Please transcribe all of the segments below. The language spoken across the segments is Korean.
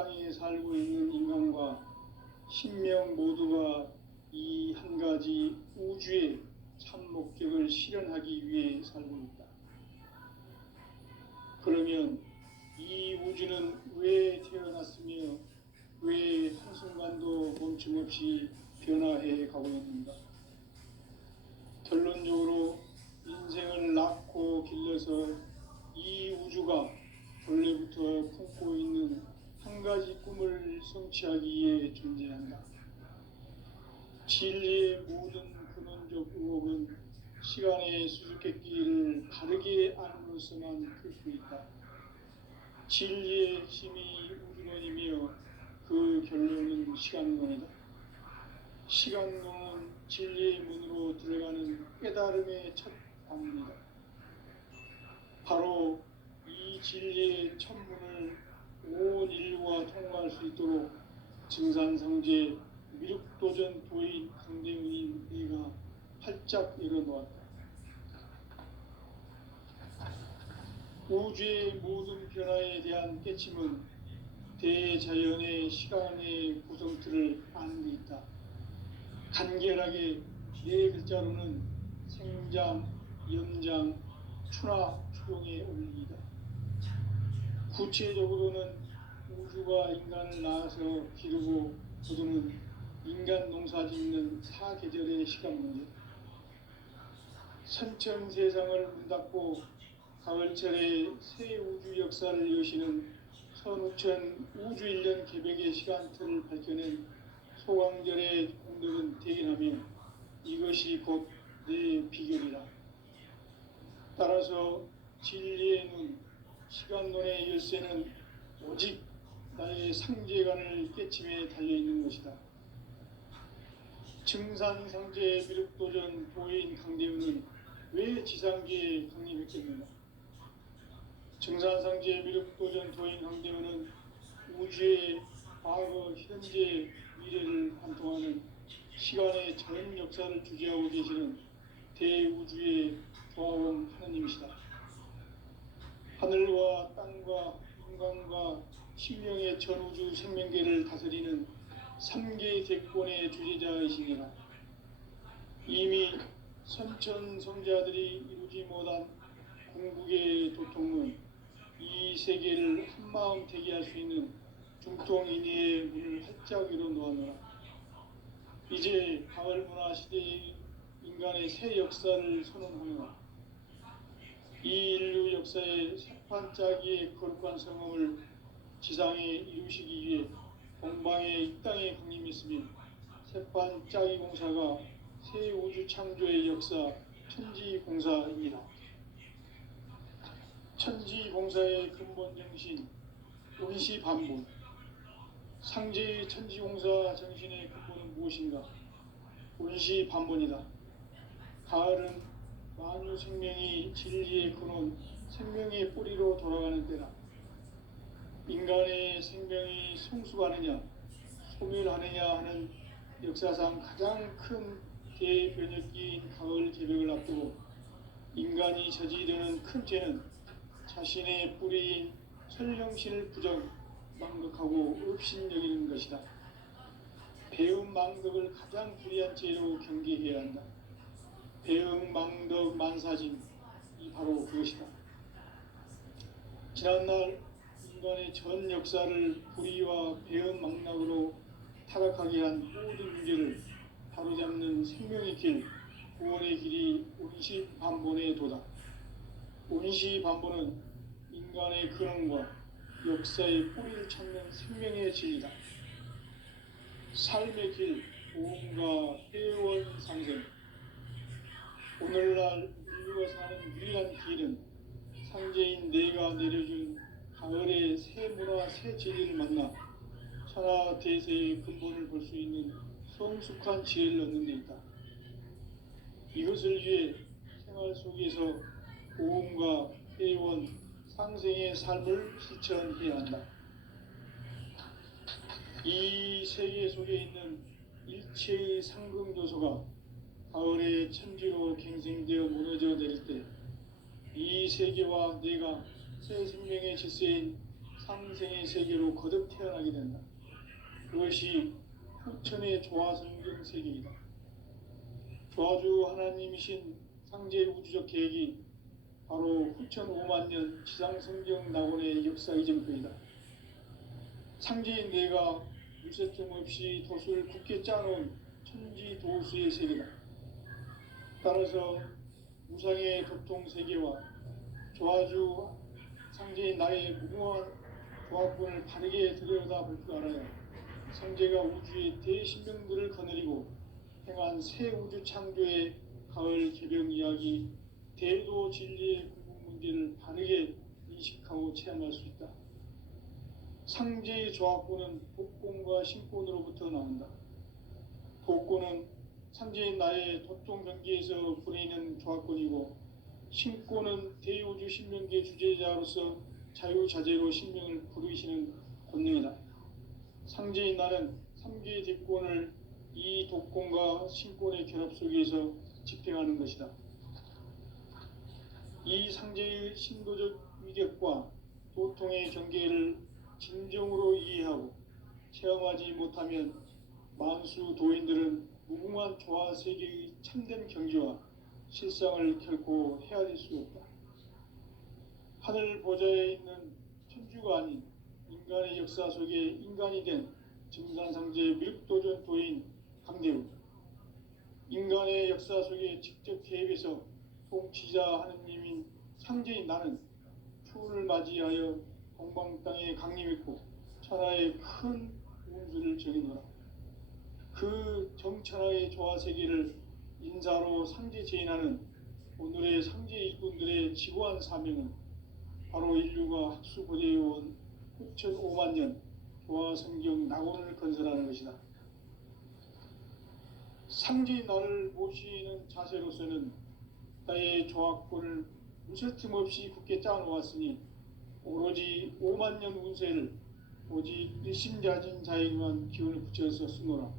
땅에 살고 있는 인간과 신명 모두가 이 한 가지 우주의 참 목적을 실현하기 위해 살고 있다. 그러면 이 우주는 왜 태어났으며 왜 한순간도 멈춤없이 변화해 가고 있는가? 결론적으로 인생을 낳고 길러서 이 우주가 본래부터 품고 있는 한 가지 꿈을 성취하기 위해 존재한다. 진리의 모든 근원적 의혹은 시간의 수수께끼를 바르게 안으로서만 풀 수 있다. 진리의 핵심이 우주론이며 그 결론은 시간론이다. 시간론은 진리의 문으로 들어가는 깨달음의 첫 방문이다. 바로 이 진리의 첫 문을 온 인류가 통과할 수 있도록 증산성제 미륵도전 도인 강대훈인 내가 활짝 열어놓았다. 우주의 모든 변화에 대한 깨침은 대자연의 시간의 구성틀을 아는 데 있다. 간결하게 네 글자로는 생장, 연장, 추나 추동의 원리이다. 구체적으로는 우주가 인간을 낳아서 기르고 거두는 인간 농사 짓는 사계절의 시간 문제, 선천 세상을 문 닫고 가을철에 새 우주 역사를 여시는 선우천 우주 1년 개백의 시간틀을 밝혀낸 소강절의 공덕은 대견하며 이것이 곧 내 비결이라. 따라서 진리의 눈, 시간론의 열쇠는 오직 나의 상제관을 깨침에 달려있는 것이다. 증산상제 미륵도전 도인 강대훈은 왜 지상계에 강림했겠는가? 증산상제 미륵도전 도인 강대훈은 우주의 과거, 현재, 미래를 관통하는 시간의 전 역사를 주재하고 계시는 대우주의 조화원 하느님이시다. 하늘과 땅과 인간과 신명의 전우주 생명계를 다스리는 3개 대권의 주재자이시니라. 이미 선천성자들이 이루지 못한 궁극의 도통은 이 세계를 한마음 대기할 수 있는 중통인의의 문을 활짝 열어놓았노라. 이제 가을 문화 시대의 인간의 새 역사를 선언하노라. 이 인류 역사의 새판짜기의 거룩한 성험을 지상에 이루시기 위해 동방의 이 땅에 강림했으며 새판짜기 공사가 새 우주 창조의 역사 천지공사입니다. 천지공사의 근본 정신 원시반본, 상제의 천지공사 정신의 근본은 무엇인가? 원시반본이다. 가을은 만유 생명이 진리의 근원, 생명의 뿌리로 돌아가는 때다. 인간의 생명이 성숙하느냐, 소멸하느냐 하는 역사상 가장 큰 대변혁기인 가을 개벽을 앞두고 인간이 저지르는 큰 죄는 자신의 뿌리인 설령신을 망극하고 업신여기는 것이다. 배음 망덕을 가장 불의한 죄로 경계해야 한다. 배음 망덕 만사짐이 바로 그것이다. 지난날 인간의 전 역사를 불의와 배음 망락으로 타락하게 한 모든 문제를 바로잡는 생명의 길, 구원의 길이 온시반본의 도다. 온시반본은 인간의 근원과 역사의 뿌리를 찾는 생명의 진리다. 삶의 길, 보험과 회원 상생. 오늘날 인류가 사는 유일한 길은 상제인 내가 내려준 가을의 새 문화, 새 진리를 만나 천하 대세의 근본을 볼 수 있는 성숙한 지혜를 얻는 데 있다. 이것을 위해 생활 속에서 보험과 회원, 상생의 삶을 실천해야 한다. 이 세계 속에 있는 일체의 상승조소가 가을의 천지로 갱생되어 무너져 내릴 때 이 세계와 내가 새 생명의 질서인 상생의 세계로 거듭 태어나게 된다. 그것이 후천의 조화성경 세계이다. 조화주 하나님이신 상제의 우주적 계획이 바로 후천 5만 년 지상성경 낙원의 역사 이전표이다. 상제인 내가 물새틈 없이 도수를 굳게 짜놓은 천지도수의 세계다. 따라서 무상의 도통 세계와 조화주 상제인 나의 무궁한 조합군을 바르게 들여다볼 줄 알아야 상제가 우주의 대신명들을 거느리고 행한 새 우주 창조의 가을 개병 이야기, 대도 진리의 궁극 문제를 바르게 인식하고 체험할 수 있다. 상제의 조합군은 복권과 신권으로부터 나온다. 복권은 상제인 나의 도통 경계에서 보내는 조합권이고, 신권은 대우주 신명계 주제자로서 자유자재로 신명을 부르시는 권능이다. 상제인 나는 3개의 대권을 이 독권과 신권의 결합 속에서 집행하는 것이다. 이 상제의 신도적 위격과 도통의 경계를 진정으로 이해하고 체험하지 못하면 만수 도인들은 무궁한 조화 세계의 참된 경지와 실상을 결코 헤아릴 수 없다. 하늘 보좌에 있는 천주가 아닌 인간의 역사 속에 인간이 된 증산상제 미륵도전 도인 강대우, 인간의 역사 속에 직접 개입해서 통치자 하느님인 상제인 나는 추운을 맞이하여 동방 땅에 강림했고 천하의 큰 운수를 정해놓으라. 그 정천하의 조화세계를 인사로 상제 제인하는 오늘의 상제 일꾼들의 지고한 사명은 바로 인류가 학수 보재해온 후천 5만 년 조화성경 낙원을 건설하는 것이다. 상제인 나를 모시는 자세로서는 나의 조합권을 무쇠틈 없이 굳게 짜놓았으니 오로지 5만 년 운세를 오직 일심자진 자에게만 기운을 붙여서 쓰노라.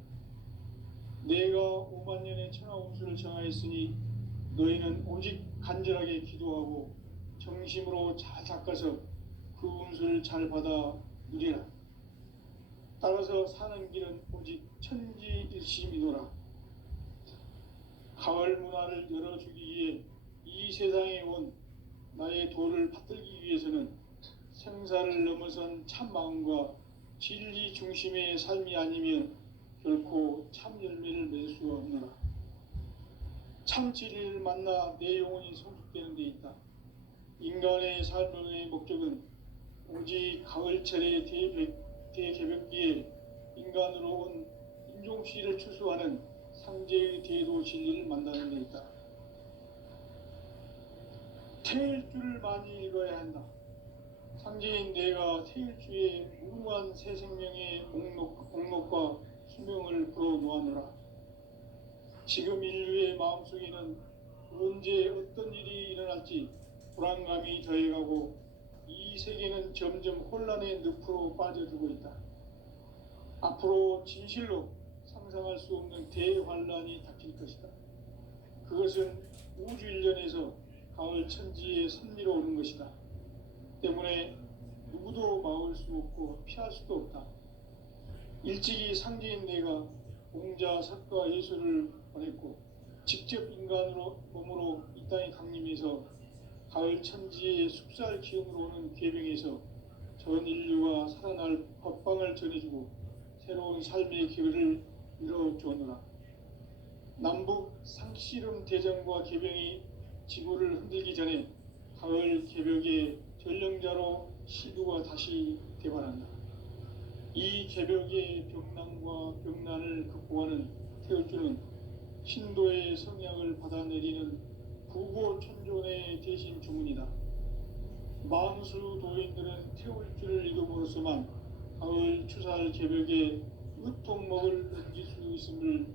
내가 5만 년의 천하 운수를 정하였으니 너희는 오직 간절하게 기도하고 정심으로 잘 닦아서 그 운수를 잘 받아 누리라. 따라서 사는 길은 오직 천지일심이노라. 가을 문화를 열어주기 위해 이 세상에 온 나의 도를 받들기 위해서는 생사를 넘어선 참 마음과 진리 중심의 삶이 아니면 결코 참 열매를 맺을 수가 없노라. 참 진리를 만나 내 영혼이 성숙되는 데 있다. 인간의 삶의 목적은 오직 가을철의 대개벽기에 인간으로 온 인종시를 추수하는 상제의 대도 진리를 만나는 데 있다. 태일주를 많이 읽어야 한다. 상제인 내가 태일주의 무궁한 새 생명의 목록과 수명을 불어놓아노라. 지금 인류의 마음속에는 언제 어떤 일이 일어날지 불안감이 더해가고 이 세계는 점점 혼란의 늪으로 빠져들고 있다. 앞으로 진실로 상상할 수 없는 대환란이 닥칠 것이다. 그것은 우주 일련에서 가을 천지의 섭리로 오는 것이다. 때문에 누구도 막을 수 없고 피할 수도 없다. 일찍이 상제인 내가 공자, 석가, 예수를 보냈고 직접 인간으로 몸으로 이 땅에 강림해서 가을 천지의 숲살 기운으로 오는 괴병에서 전 인류가 살아날 법방을 전해주고 새로운 삶의 길을 이뤄주었노라. 남북 상씨름 대전과 개병이 지구를 흔들기 전에 가을 개벽의 전령자로 시두가 다시 대발한다. 이 개벽의 벽난과 벽난을 극복하는 태울주는 신도의 성향을 받아내리는 부고천존의 대신 주문이다. 만수 도인들은 태울주를 읽음으로써만 가을 추살 개벽의 으통목을 넘길 수 있음을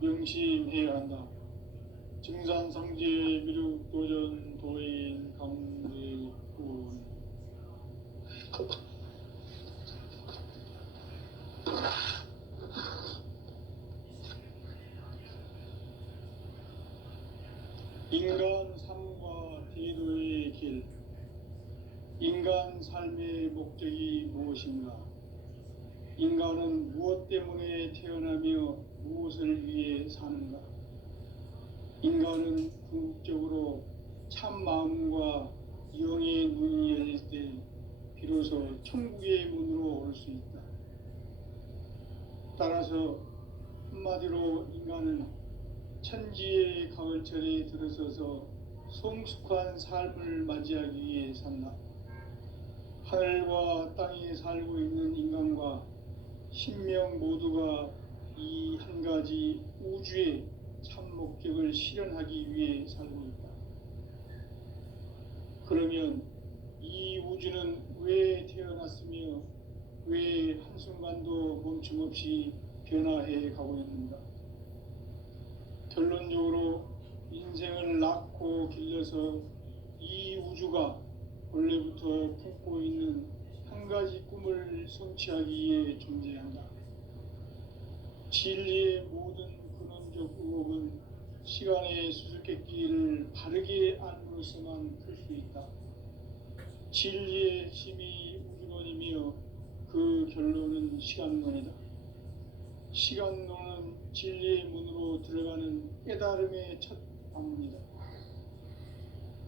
명심해야 한다. 증산상제 미륵도전 도인 강대군. 인간 삶과 대도의 길. 인간 인간 삶의 목적이 무엇인가? 인간은 무엇 때문에 태어나며 무엇을 위해 사는가? 인간은 궁극적으로 참 마음과 영의 눈이 열릴 때 비로소 천국의 문으로 올 수 있다. 따라서 한마디로 인간은 천지의 가을철에 들어서서 성숙한 삶을 맞이하기 위해 산다. 하늘과 땅에 살고 있는 인간과 신명 모두가 이 한 가지 우주의 참 목적을 실현하기 위해 살고 있다. 그러면 이 우주는 왜 태어났으며 왜 한순간도 멈춤없이 변화해 가고 있는가? 결론적으로 인생을 낳고 길러서 이 우주가 원래부터 품고 있는 한 가지 꿈을 성취하기 위해 존재한다. 진리의 모든 근원적 의혹은 시간의 수수께끼를 바르게 알므로서만 풀 수 있다. 진리의 핵심이 우주론이며 그 결론은 시간론이다. 시간론은 진리의 문으로 들어가는 깨달음의 첫 방문이다.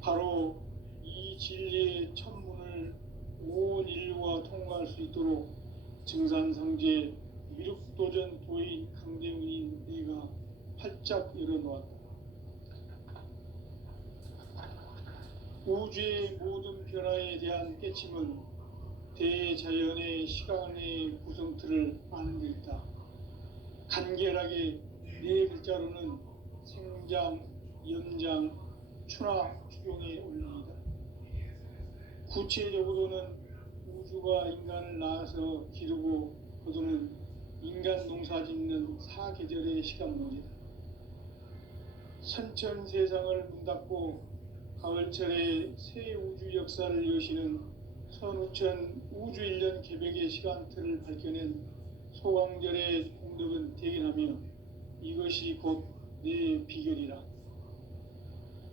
바로 이 진리의 첫 문을 온 인류가 통과할 수 있도록 증산상제 미륵도전 도인 강대훈인 내가 활짝 열어놓았다. 우주의 모든 변화에 대한 깨침은 대자연의 시간의 구성틀을 아는 데 있다. 간결하게 네 글자로는 생장, 연장, 추나 추종의 원리이다. 구체적으로는 우주가 인간을 낳아서 기르고 거두는 인간 농사 짓는 사계절의 시간론이다. 선천 세상을 문 닫고 가을철에 새 우주 역사를 여시는 선우천 우주 1년 개백의 시간틀을 밝혀낸 소광절의 공덕은 대견하며 이것이 곧 내 비결이라.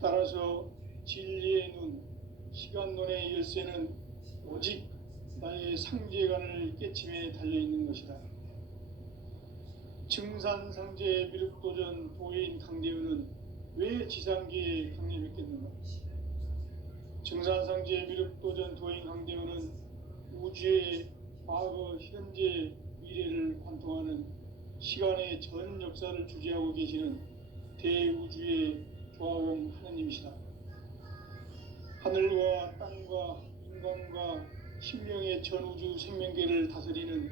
따라서 진리의 눈, 시간론의 열쇠는 오직 나의 상제관을 깨침에 달려있는 것이다. 증산상제 미륵도전 도인 강대훈은 왜 지상계에 강림했겠는가? 증산상제 미륵도전 도인 강대훈은 우주의 과거, 현재, 미래를 관통하는 시간의 전 역사를 주재하고 계시는 대우주의 조화원 하느님이시다. 하늘과 땅과 인간과 신명의 전우주 생명계를 다스리는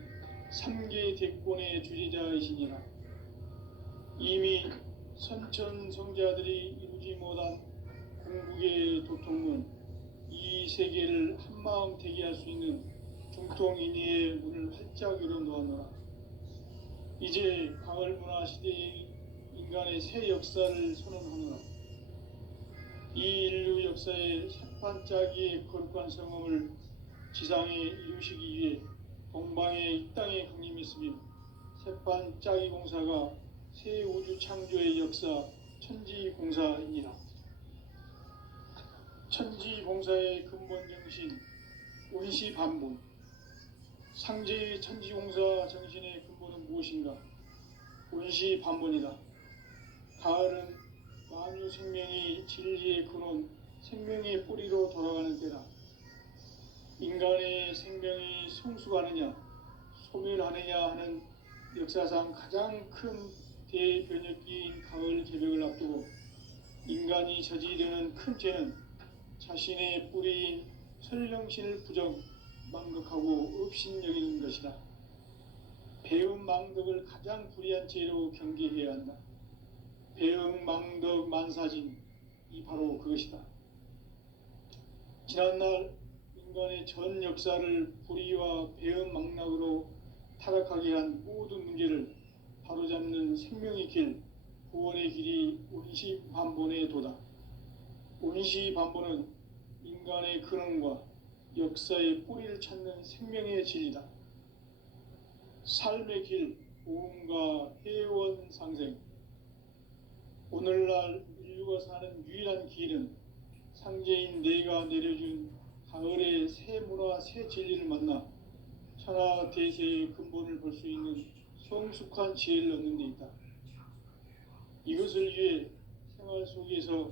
3개 대권의 주재자이시니라. 이미 선천성자들이 이루지 못한 궁극의 도통문, 이 세계를 한마음 되게 할 수 있는 중통인의의 문을 활짝 열어놓았노라. 이제 가을 문화 시대의 인간의 새 역사를 선언하노라. 이 인류 역사의 새판짜기의 거룩한 성험을 지상에 이루시기 위해 동방의 이 땅에 강림했으며 새판짜기 공사가 새 우주 창조의 역사 천지공사이니라. 천지공사의 근본 정신 원시반본. 상제의 천지공사 정신의 근본은 무엇인가? 원시반본이다. 가을은 만유 생명이 진리의 근원, 생명의 뿌리로 돌아가는 때다. 인간의 생명이 성숙하느냐, 소멸하느냐 하는 역사상 가장 큰 대변혁기인 가을 개벽을 앞두고 인간이 저지르는 큰 죄는 자신의 뿌리인 설령신을 부정, 망극하고 업신여기는 것이다. 배음 망덕을 가장 불의한 죄로 경계해야 한다. 배음 망덕 만사진, 이 바로 그것이다. 지난날 인간의 전 역사를 불의와 배음 망락으로 타락하게 한 모든 문제를 바로잡는 생명의 길, 구원의 길이 원시반본의 도다. 원시반본은 인간의 근원과 역사의 뿌리를 찾는 생명의 진리다. 삶의 길, 보험과 회원 상생. 오늘날 인류가 사는 유일한 길은 상제인 내가 내려준 가을의 새 문화 새 진리를 만나 천하 대세의 근본을 볼 수 있는 성숙한 지혜를 얻는 데 있다. 이것을 위해 생활 속에서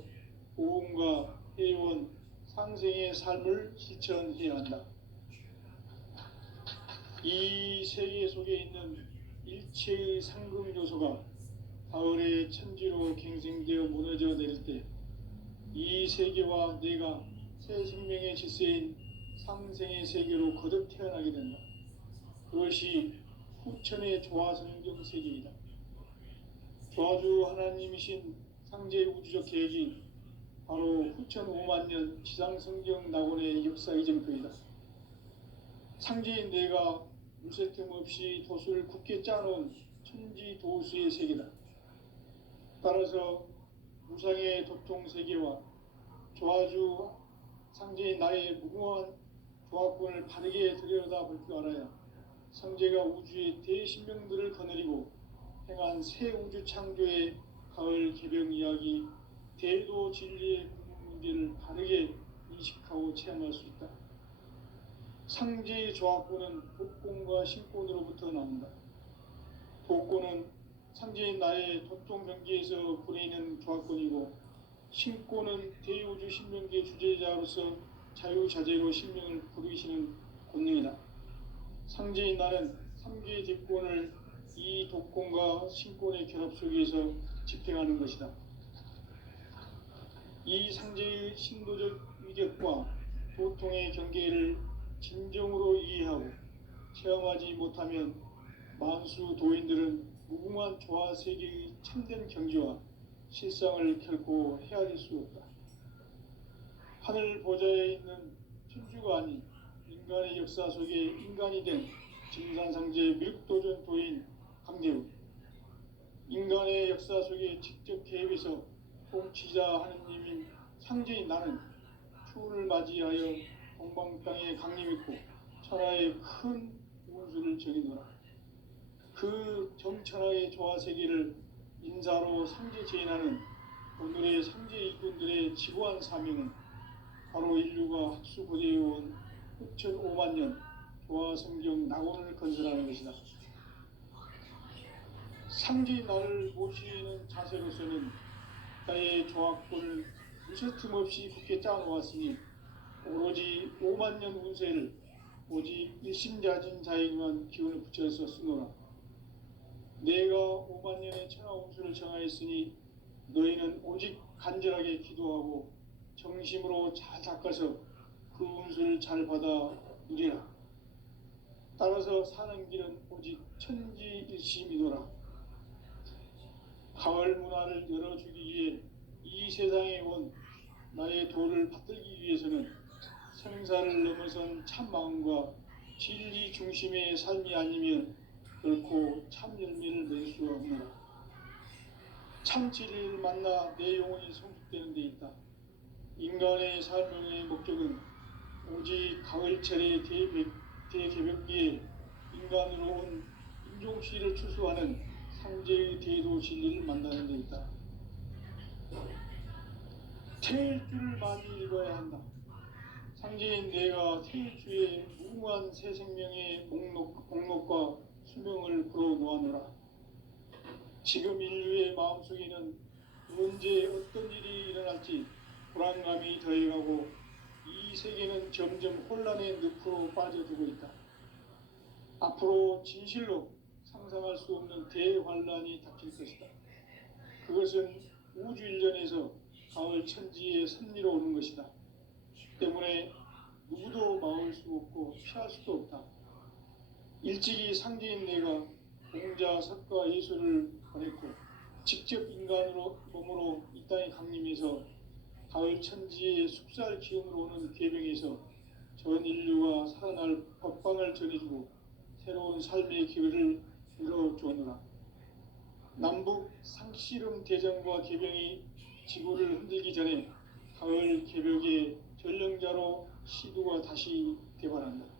보험과 회원, 상생의 삶을 실천해야 한다. 이 세계 속에 있는 일체의 상금 요소가 가을의 천지로 갱생되어 무너져 내릴 때 이 세계와 내가 새 생명의 질서인 상생의 세계로 거듭 태어나게 된다. 그것이 후천의 조화성경 세계이다. 조화주 하나님이신 상제 우주적 계획이 바로 후천 5만 년 지상성경 낙원의 역사 이정표이다. 상제인 내가 물새 틈 없이 도수를 굳게 짜놓은 천지 도수의 세계다. 따라서 무상의 도통 세계와 조화주 상제인 나의 무궁한 조화권을 바르게 들여다볼 줄 알아야 상제가 우주의 대신명들을 거느리고 행한 새 우주 창조의 가을 개병 이야기, 대도 진리의 문제를 바르게 인식하고 체험할 수 있다. 상제의 조화권은 독권과 신권으로부터 나온다. 독권은 상제인 나의 도통 경계에서 보내는 조화권이고, 신권은 대우주 신명계 주제자로서 자유자재로 신명을 부르시는 권능이다. 상제인 나는 3개의 대권을 이 독권과 신권의 결합 속에서 집행하는 것이다. 이 상제의 신도적 위력과 도통의 경계를 진정으로 이해하고 체험하지 못하면 만수 도인들은 무궁한 조화 세계의 참된 경지와 실상을 결코 헤아릴 수 없다. 하늘 보좌에 있는 천주가 아닌 인간의 역사 속에 인간이 된 진산상제 밀도전 도인 강대우, 인간의 역사 속에 직접 개입해서 통치자 하느님인 상제인 나는 추운을 맞이하여 동방 땅에 강림했고 천하의 큰 운수를 정해놓아 그 정천하의 조화 세계를 인사로 상제 제인하는 오늘의 상제 일꾼들의 지고한 사명은 바로 인류가 학수고대해온 후천 5만 년 조화 성경 낙원을 건설하는 것이다. 상제인 나를 모시는 자세로서는 나의 조화권을 무쇠틈 없이 굳게 짜놓았으니 오로지 5만 년 운세를 오직 일심자진 자에게만 기운을 붙여서 쓰노라. 내가 5만 년의 천하 운수를 정하였으니 너희는 오직 간절하게 기도하고 정심으로 잘 닦아서 그 운수를 잘 받아 누리라. 따라서 사는 길은 오직 천지일심이노라. 가을 문화를 열어주기 위해 이 세상에 온 나의 도를 받들기 위해서는 생사를 넘어선 참 마음과 진리 중심의 삶이 아니면 결코 참 열매를 맺을 수 없노라. 참 진리를 만나 내 영혼이 성숙되는 데 있다. 인간의 삶의 목적은 오직 가을철의 대개벽기에 인간으로 온 인종시를 추수하는 상제의 대도 진리를 만나는 데 있다. 태일주를 많이 읽어야 한다. 상제인 내가 태일주의 무궁한 새 생명의 목록과 수명을 불어놓아노라. 지금 인류의 마음속에는 언제 어떤 일이 일어날지 불안감이 더해가고 이 세계는 점점 혼란의 늪으로 빠져들고 있다. 앞으로 진실로 상상할 수 없는 대환란이 닥칠 것이다. 그것은 우주 일련에서 가을 천지의 섭리로 오는 것이다. 때문에 누구도 막을 수 없고 피할 수도 없다. 일찍이 상제인 내가 공자, 석가, 예수를 보냈고 직접 인간으로 몸으로 이 땅에 강림해서 가을 천지의 숙살 기운으로 오는 계병에서 전 인류가 살아날 법방을 전해주고 새로운 삶의 기회를 열어주었노라. 남북 상씨름 대전과 계병이 지구를 흔들기 전에 가을 개벽의 전령자로 시두가 다시 개발한다.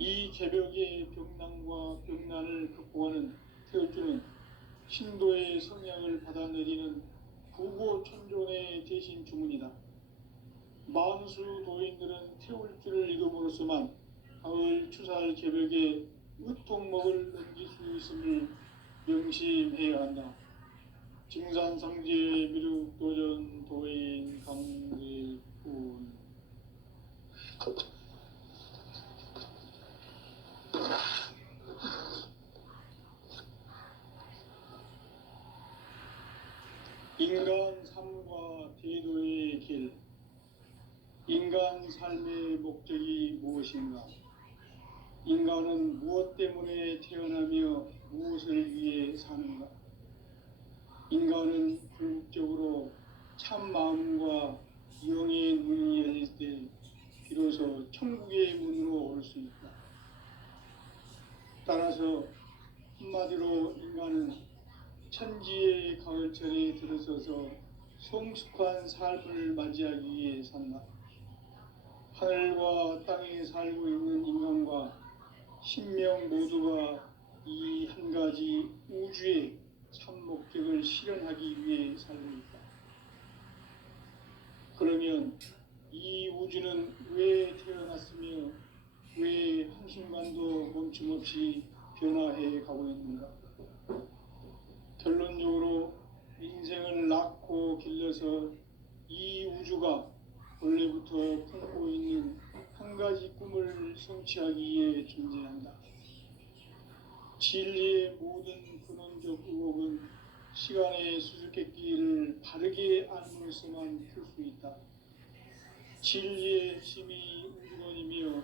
이 개벽의 병난과 병난을 극복하는 태어주는 신도의 성향을 받아내리는 부고천존의 대신 주문이다. 만수 도인들은 태울 줄을 이름으로서만 가을 추살 개벽에 으통먹을 넘길 수 있음을 명심해야 한다. 증산상제 미륵도전 도인 강대군. 인간 삶과 대도의 길. 인간 삶의 목적이 무엇인가? 인간은 무엇 때문에 태어나며 무엇을 위해 사는가? 인간은 궁극적으로 참 마음과 영의 문이 열릴 때 비로소 천국의 문으로 올 수 있다. 따라서 한마디로 인간은 천지의 가을철에 들어서서 성숙한 삶을 맞이하기 위해 산다. 하늘과 땅에 살고 있는 인간과 신명 모두가 이 한 가지 우주의 참 목적을 실현하기 위해 살고 있다. 그러면 이 우주는 왜 태어났으며 왜 한순간도 멈춤없이 변화해 가고 있는가? 결론적으로 인생을 낳고 길러서 이 우주가 원래부터 품고 있는 한 가지 꿈을 성취하기 위해 존재한다. 진리의 모든 근원적 의혹은 시간의 수수께끼를 바르게 알므로서만 풀 수 있다. 진리의 핵심이 우주론이며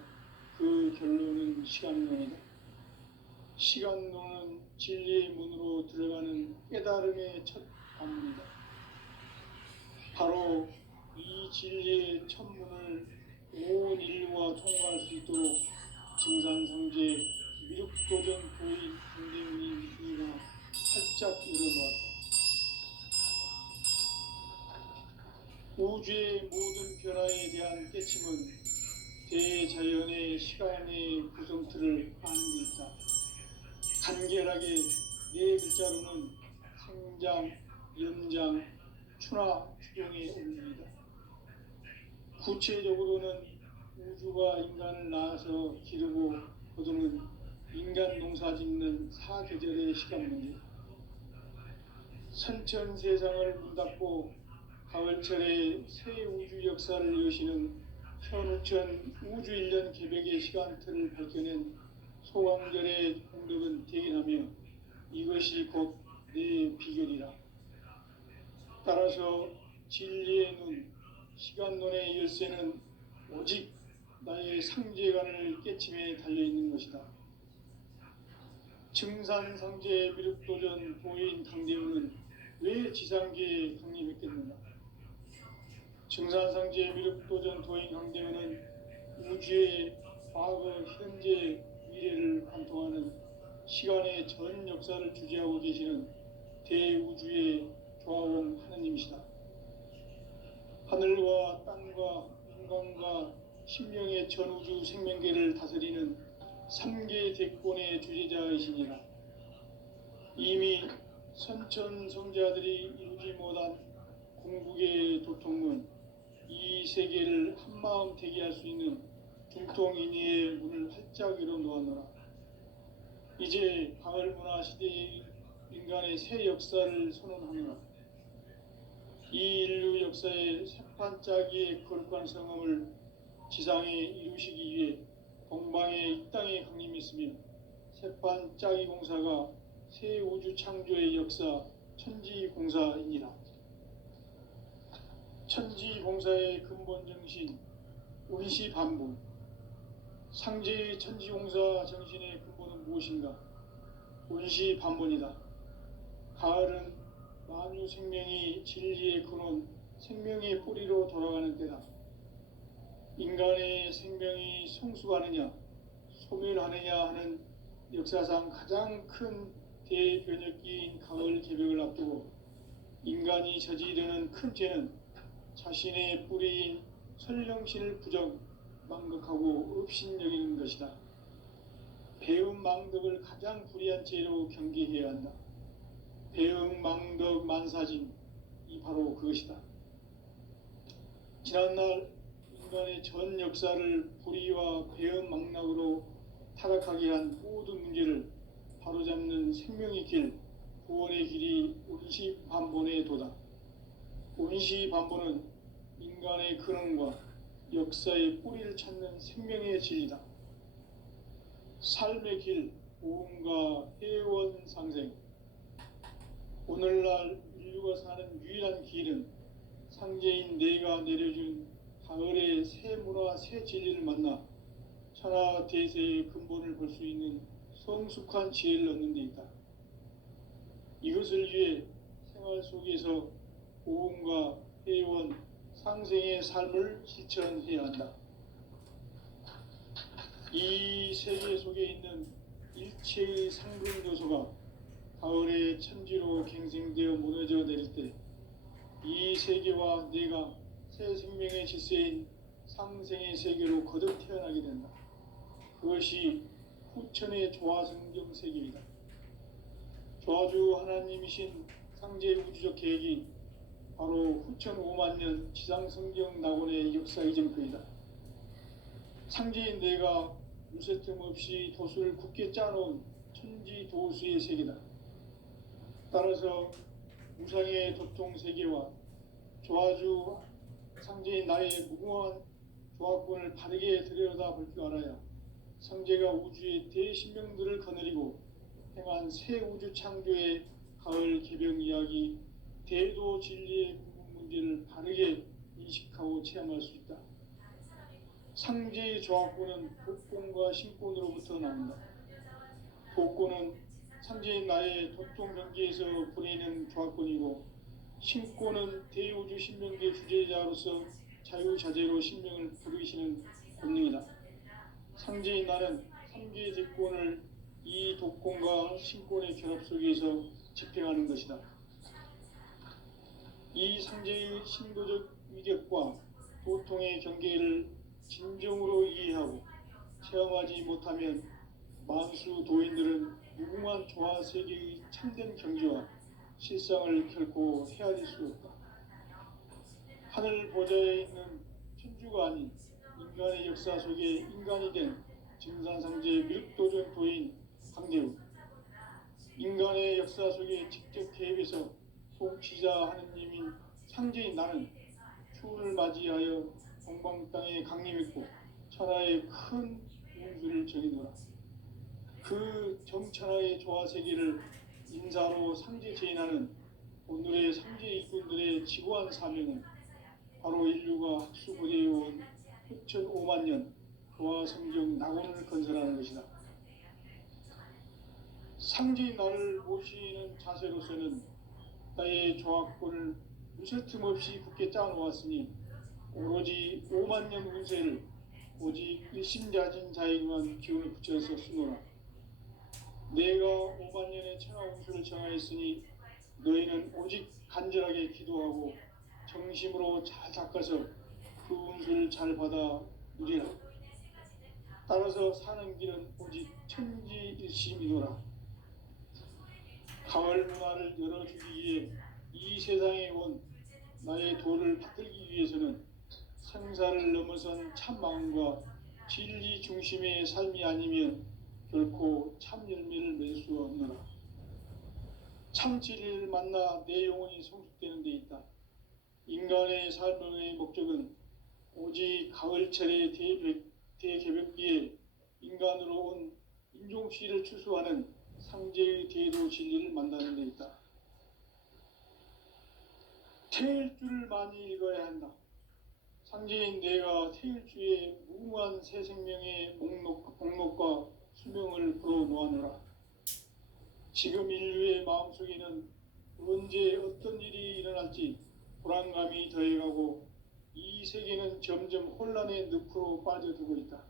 그 결론은 시간론이다. 시간론은 진리의 문으로 들어가는 깨달음의 첫 관문이다. 바로 이 진리의 첫 문을 온 인류가 통과할 수 있도록 증산상제 미륵도전 도인 강대문이 이가 활짝 열어놓았다. 우주의 모든 변화에 대한 깨침은 대자연의 시간의 구성틀을 아는 데 있다. 간결하게 네 글자로는 생장, 연장, 추나 추종의 원리이다. 구체적으로는 우주가 인간을 낳아서 기르고 거두는 인간 농사 짓는 사계절의 시간 문제. 선천 세상을 문닫고 가을철에 새 우주 역사를 여시는 현우천 우주 1년 개벽의 시간틀을 밝혀낸 소강절의 공덕은 대견하며 이것이 곧 내 비결이라. 따라서 진리의 눈, 시간론의 열쇠는 오직 나의 상제관을 깨침에 달려있는 것이다. 증산상제 미륵도전 도인 강대문은 왜 지상계에 강림했겠는가? 증산상제 미륵도전 도인 강대문은 우주의 과거, 현재, 미래를 관통하는 시간의 전 역사를 주재하고 계시는 대우주의 조화원 하느님이시다. 하늘과 땅과 인간과 신명의 전우주 생명계를 다스리는 3계 대권의 주재자이시니라. 이미 선천성자들이 이루지 못한 궁극의 도통문, 이 세계를 한마음 되게 할 수 있는 중통인의의 문을 활짝 열어놓았노라. 이제 가을문화 시대의 인간의 새 역사를 선언하노라. 이 인류 역사의 새판짜기의 거룩한 성함을 지상에 이루시기 위해 동방의 이 땅에 강림했으며 새판짜기 공사가 새 우주 창조의 역사 천지공사이니라. 천지공사의 근본 정신 운시반분. 상제의 천지공사 정신의 근본은 무엇인가? 운시반분이다. 가을은 만유 생명이 진리의 근원, 생명의 뿌리로 돌아가는 때다. 인간의 생명이 성숙하느냐, 소멸하느냐 하는 역사상 가장 큰 대변혁기인 가을 개벽을 앞두고 인간이 저지르는 큰 죄는 자신의 뿌리인 설령신을 부정, 망극하고 업신여기는 것이다. 배움 망덕을 가장 불의한 죄로 경계해야 한다. 배움 망덕 만사진, 이 바로 그것이다. 지난날 인간의 전 역사를 불의와 배은망락으로 타락하게 한 모든 문제를 바로잡는 생명의 길, 구원의 길이 운시반본에 도다. 운시반본은 인간의 근원과 역사의 뿌리를 찾는 생명의 진리다. 삶의 길, 오음과 해원 상생. 오늘날 인류가 사는 유일한 길은 상제인 내가 내려준 가을의 새 문화 새 진리를 만나 천하 대세의 근본을 볼 수 있는 성숙한 지혜를 얻는 데 있다. 이것을 위해 생활 속에서 오음과 해원, 상생의 삶을 실천해야 한다. 이 세계 속에 있는 일체의 상근 요소가 가을의 천지로 갱생되어 무너져 내릴 때 이 세계와 내가 새 생명의 질서인 상생의 세계로 거듭 태어나게 된다. 그것이 후천의 조화성경 세계이다. 조화주 하나님이신 상제 우주적 계획이 바로 후천 5만 년 지상성경 낙원의 역사 이정표이다. 상제인 내가 무쇠틈 없이 도수를 굳게 짜놓은 천지 도수의 세계다. 따라서 무상의 도통 세계와 조화주 상제인 나의 무궁한 조화권을 바르게 들여다볼 줄 알아야 상제가 우주의 대신명들을 거느리고 행한 새 우주 창조의 가을 개병 이야기, 대도 진리의 구분 문제를 바르게 인식하고 체험할 수 있다. 상제의 조화권은 복권과 신권으로부터 나온다. 복권은 상제인 나의 도통 경계에서 부리는 조화권이고, 신권은 대우주 신명계 주제자로서 자유자재로 신명을 부르시는 본능이다. 상제인 나는 삼계의 대권을 이 독권과 신권의 결합 속에서 집행하는 것이다. 이 상제의 신도적 위격과 도통의 경계를 진정으로 이해하고 체험하지 못하면 만수 도인들은 무궁한 조화 세계의 참된 경지와 실상을 결코 헤아릴 수 없다. 하늘 보좌에 있는 천주가 아닌 인간의 역사 속에 인간이 된 증산상제 밀도전 도인 강대우, 인간의 역사 속에 직접 개입해서 통치자 하느님인 상제인 나는 추운을 맞이하여 동방 땅에 강림했고 천하의 큰 운수를 정해놓아 그 정천하의 조화 세계를 인사로 상제 제인하는 오늘의 상제 일꾼들의 지고한 사명은 바로 인류가 학수고대해온 후천 5만 년 조화 성경 낙원을 건설하는 것이다. 상제인 나를 모시는 자세로서는 나의 조화권을 무쇠틈 없이 굳게 짜놓았으니 오로지 5만 년 운세를 오직 일심자진 자에게만 기운을 붙여서 쓰노라. 내가 5만 년의 천하 운수를 정하였으니 너희는 오직 간절하게 기도하고 정심으로 잘 닦아서 그 운수를 잘 받아 누리라. 따라서 사는 길은 오직 천지일심이노라. 가을 문화를 열어주기 위해 이 세상에 온 나의 도를 받들기 위해서는 생사를 넘어선 참마음과 진리 중심의 삶이 아니면 결코 참 열매를 맺을 수 없노라. 참 진리를 만나 내 영혼이 성숙되는 데 있다. 인간의 삶의 목적은 오직 가을철의 대개벽기에 인간으로 온 인종씨를 추수하는 상제의 대도 진리를 만나는 데 있다. 태일주를 많이 읽어야 한다. 상제인 내가 태일주의 무궁한 새 생명의 목록과 수명을 풀어놓아노라. 지금 인류의 마음속에는 언제 어떤 일이 일어날지 불안감이 더해가고 이 세계는 점점 혼란의 늪으로 빠져들고 있다.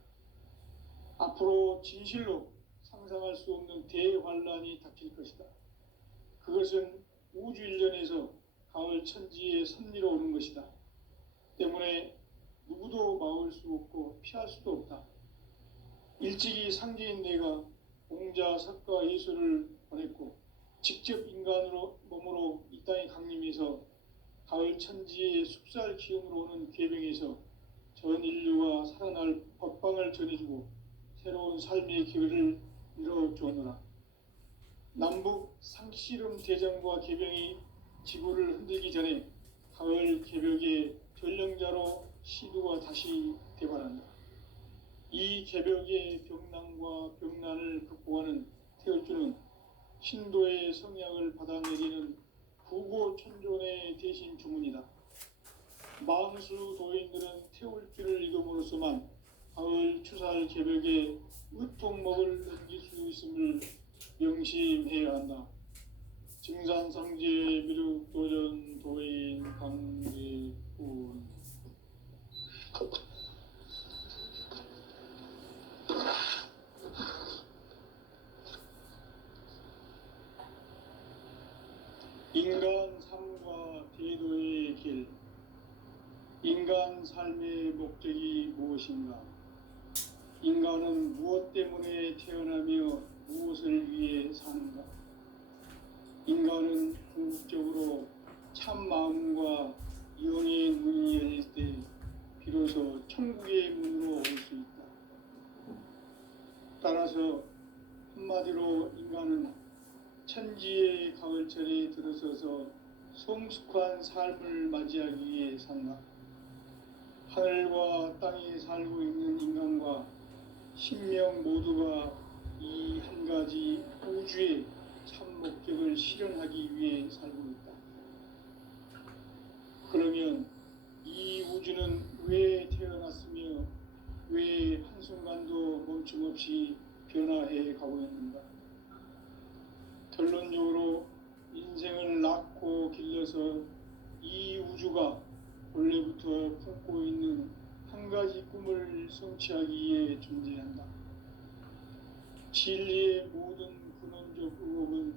앞으로 진실로 상상할 수 없는 대환란이 닥칠 것이다. 그것은 우주 일련에서 가을 천지의 섭리로 오는 것이다. 때문에 누구도 막을 수 없고 피할 수도 없다. 일찍이 상제인 내가 공자, 석가, 예수를 보냈고 직접 인간으로 몸으로 이 땅에 강림해서 가을 천지의 숲살 기운으로 오는 궤병에서 전 인류가 살아날 법방을 전해주고 새로운 삶의 기회를 이뤄주었노라. 남북 상씨름 대전과 개병이 지구를 흔들기 전에 가을 개벽의 전령자로 시도가 다시 대발한다. 이 개벽의 벽난과 벽난을 극복하는 태울주는 신도의 성약을 받아내리는 구고천존의 대신 주문이다. 망수 도인들은 태울주를 읽음으로써만 가을 추살 개벽의 으통목을 넘길 수 있음을 명심해야 한다. 증산상제 미륵도전 도인 강대군. 인간 삶과 대도의 길. 인간 삶의 목적이 무엇인가? 인간은 무엇 때문에 태어나며 무엇을 위해 사는가? 인간은 궁극적으로 참 마음과 영의 문이 열릴 때 비로소 천국의 문으로 올 수 있다. 따라서 한마디로 인간은 천지의 가을철에 들어서서 성숙한 삶을 맞이하기 위해 산다. 하늘과 땅에 살고 있는 인간과 신명 모두가 이 한 가지 우주의 참 목적을 실현하기 위해 살고 있다. 그러면 이 우주는 왜 태어났으며 왜 한순간도 멈춤없이 변화해 가고 있는가? 결론적으로 인생을 낳고 길러서 이 우주가 원래부터 품고 있는 한 가지 꿈을 성취하기 위해 존재한다. 진리의 모든 근원적 의혹은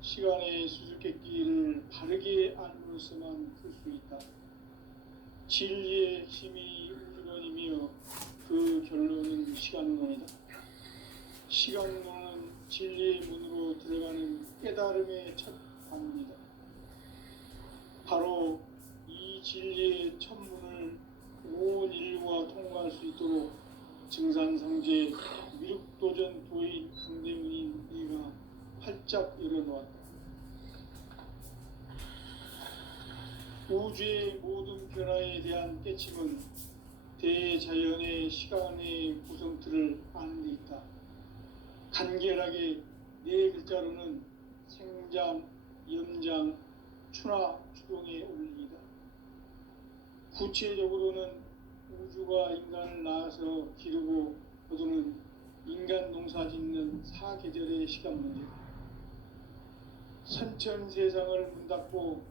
시간의 수수께끼를 바르게 알므로서만 풀 수 있다. 진리의 핵심이 우주론이며 그 결론은 시간론이다. 시간론은 진리의 문으로 들어가는 깨달음의 첫 관문이다. 바로 이 진리의 첫 문을 온 인류가 통과할 수 있도록 증산상제 미륵도전 도인 강대문인 네가 활짝 열어놓았다. 우주의 모든 변화에 대한 깨침은 대자연의 시간의 구성틀을 아는 데 있다. 간결하게 네 글자로는 생장, 염장, 추나 추동의 원리이다. 구체적으로는 우주가 인간을 낳아서 기르고 거두는 인간 농사 짓는 사계절의 시간 문제다. 선천 세상을 문닫고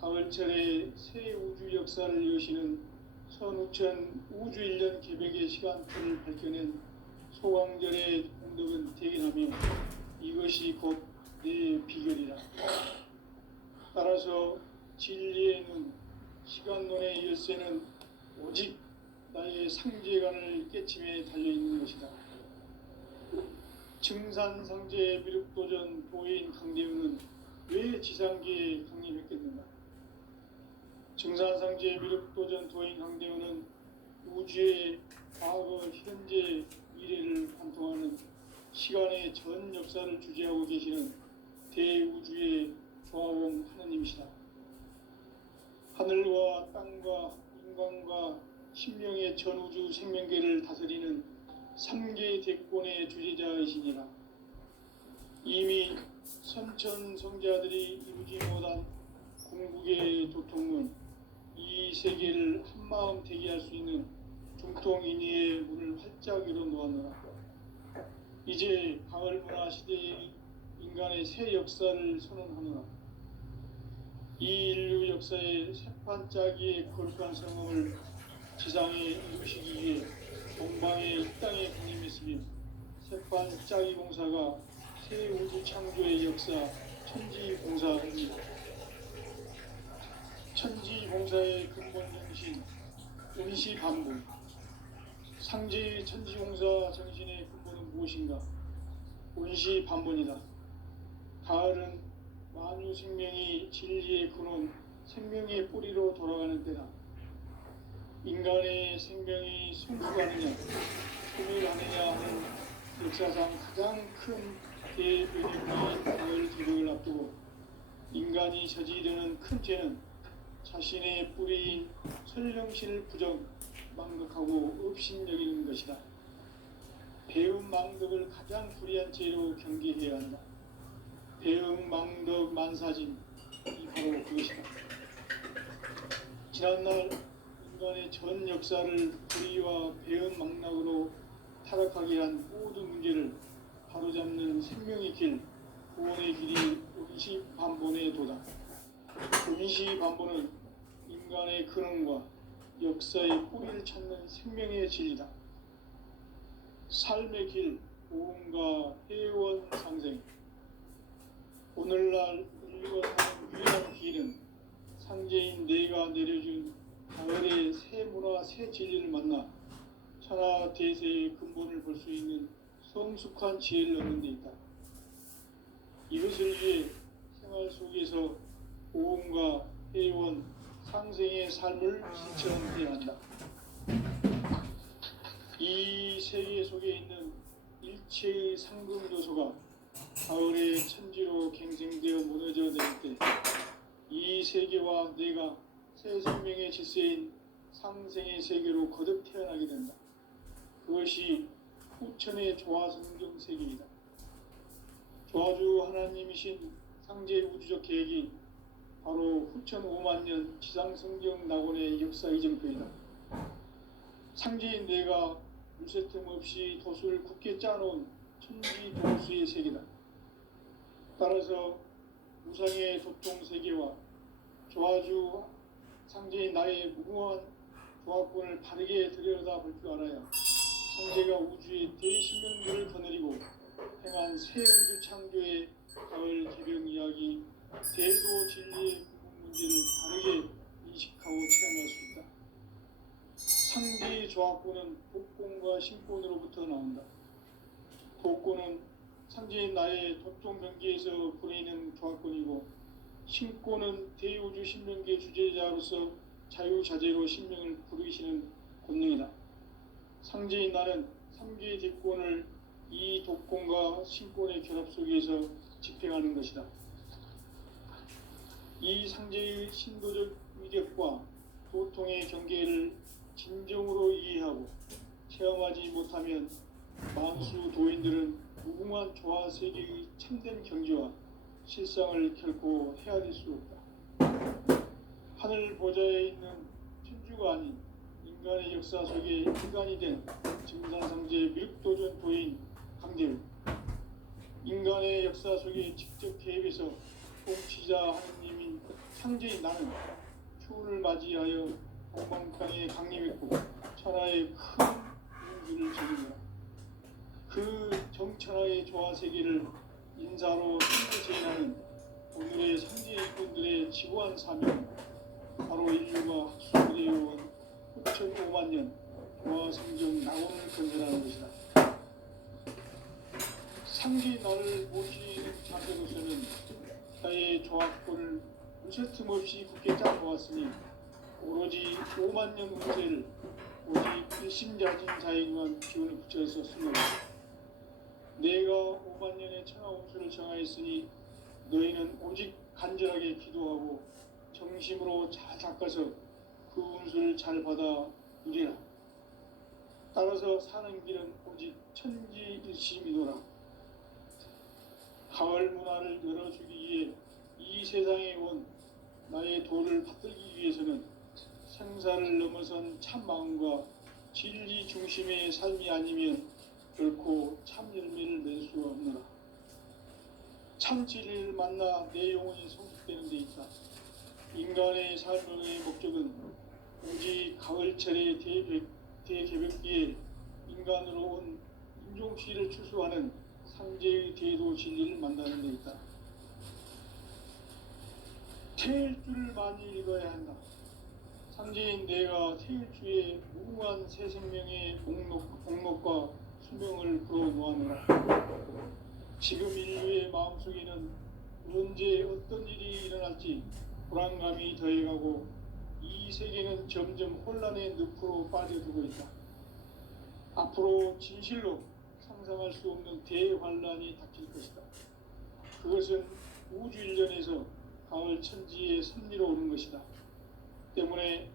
가을철에 새 우주 역사를 여시는 선우천 우주 1년 개벽의 시간표를 밝혀낸 소강절의 공덕은 대견하며 이것이 곧 내 비결이라. 따라서 진리의 눈, 시간론의 열쇠는 오직 나의 상제관을 깨침에 달려있는 것이다. 증산상제 미륵도전 도인 강대우는 왜 지상계에 강림했겠는가? 증산상제 미륵도전 도인 강대우는 우주의 과거, 현재, 미래를 관통하는 시간의 전 역사를 주재하고 계시는 대우주의 조화원 하느님이시다. 하늘과 땅과 인간과 신명의 전우주 생명계를 다스리는 3개 대권의 주재자이시니라. 이미 선천 성자들이 이루지 못한 궁극의 도통문, 이 세계를 한마음 대기할 수 있는 중통인의의 문을 활짝 열어놓았노라. 이제 가을 문화 시대의 인간의 새 역사를 선언하노라. 이 인류 역사의 새판짜기의 거룩한 성공을 지상에 이루시기 위해 동방의 이 땅에 강림했으며 새판짜기 공사가 새 우주 창조의 역사 천지공사입니다. 천지공사의 근본 정신 운시반복. 상제의 천지공사 정신의 근본은 무엇인가? 운시반본이다. 가을은 만유 생명이 진리의 근원, 생명의 뿌리로 돌아가는 때다. 인간의 생명이 성숙하느냐 소멸하느냐 하는 역사상 가장 큰 대변혁인 가을 개벽을 앞두고 인간이 저지르는 큰 죄는 자신의 뿌리인 설령신을 부정 망각하고 업신여기는 것이다. 배음 망덕을 가장 불의한 죄로 경계해야 한다. 배음 망덕 만사진 이 바로 그것이다. 지난날 인간의 전 역사를 불의와 배음 망락으로 타락하게 한 모든 문제를 바로잡는 생명의 길, 구원의 길이 운시반본에 도다. 운시반본은 인간의 근원과 역사의 뿌리를 찾는 생명의 진리다. 삶의 길, 오음과 회원 상생. 오늘날 인류가 사는 유일한 길은 상제인 내가 내려준 가을의 새 문화, 새 진리를 만나 천하 대세의 근본을 볼 수 있는 성숙한 지혜를 얻는 데 있다. 이것을 위해 생활 속에서 오음과 회원, 상생의 삶을 실천해야 한다. 이 세계 속에 있는 일체의 상금 요소가 가을의 천지로 갱생되어 무너져 내릴 때 이 세계와 내가 새 생명의 질서인 상생의 세계로 거듭 태어나게 된다. 그것이 후천의 조화성경 세계이다. 조화주 하나님이신 상제 우주적 계획이 바로 후천 5만년 지상성경 낙원의 역사 이정표이다. 상제인 내가 물새틈 없이 도수를 굳게 짜놓은 천지 도수의 세계다. 따라서 무상의 도통 세계와 조화주 상제인 나의 무궁한 조화권을 바르게 들여다볼 줄 알아야 상제가 우주의 대신명들을 거느리고 행한 새 우주 창조의 가을 개벽 이야기, 대도 진리의 구분 문제를 바르게 인식하고 체험할 수 있다. 상제의 조화권은 독권과 신권으로부터 나온다. 독권은 상제인 나의 도통 경계에서 보내는 조화권이고, 신권은 대우주 신명계 주제자로서 자유자재로 신명을 부르시는 권능이다. 상제인 나는 3개의 대권을 이 독권과 신권의 결합 속에서 집행하는 것이다. 이 상제의 신도적 위력과 도통의 경계를 진정으로 이해하고 체험하지 못하면 만수 도인들은 무궁한 조화 세계의 참된 경지와 실상을 결코 헤아릴 수 없다. 하늘 보좌에 있는 천주가 아닌 인간의 역사 속에 인간이 된 증산상제 미륵도전 도인 강대우, 인간의 역사 속에 직접 개입해서 통치자 하느님인 상제인 나는 추운을 맞이하여 동방땅에 강림했고 천하의 큰 운주를 지닌다. 그 정천하의 조화세계를 인사로 승부제인하는 오늘의 상제인분들의 지구한 사명, 바로 인류가 학술되어온 9,5만 년 조화성경 낙원을 건설하는 것이다. 상제인 나를 모시는 자세로서는 나의 조화권을 무쇠틈 없이 굳게 짜보았으니 오로지 5만 년 운세를 오직 일심자진 자에게만 기운을 붙여서 쓰는 것이다. 내가 5만 년의 천하 운수를 정하였으니 너희는 오직 간절하게 기도하고 정심으로 잘 닦아서 그 운수를 잘 받아 누리라. 따라서 사는 길은 오직 천지일심이노라. 가을 문화를 열어주기 위해 이 세상에 온 나의 도를 받들기 위해서는 생사를 넘어선 참 마음과 진리 중심의 삶이 아니면 결코 참 열매를 맺을 수가 없노라. 참 진리를 만나 내 영혼이 성숙되는 데 있다. 인간의 삶의 목적은 오직 가을철의 대개벽기에 인간으로 온 인종시를 추수하는 상제의 대도 진리를 만나는 데 있다. 태일주를 많이 읽어야 한다. 상제인 내가 태일주의 무궁한 새 생명의 목록과 수명을 불어놓아노라. 지금 인류의 마음속에는 언제 어떤 일이 일어날지 불안감이 더해가고 이 세계는 점점 혼란의 늪으로 빠져들고 있다. 앞으로 진실로 상상할 수 없는 대환란이 닥칠 것이다. 그것은 우주 일련에서 가을 천지의 섭리로 오는 것이다. 때문에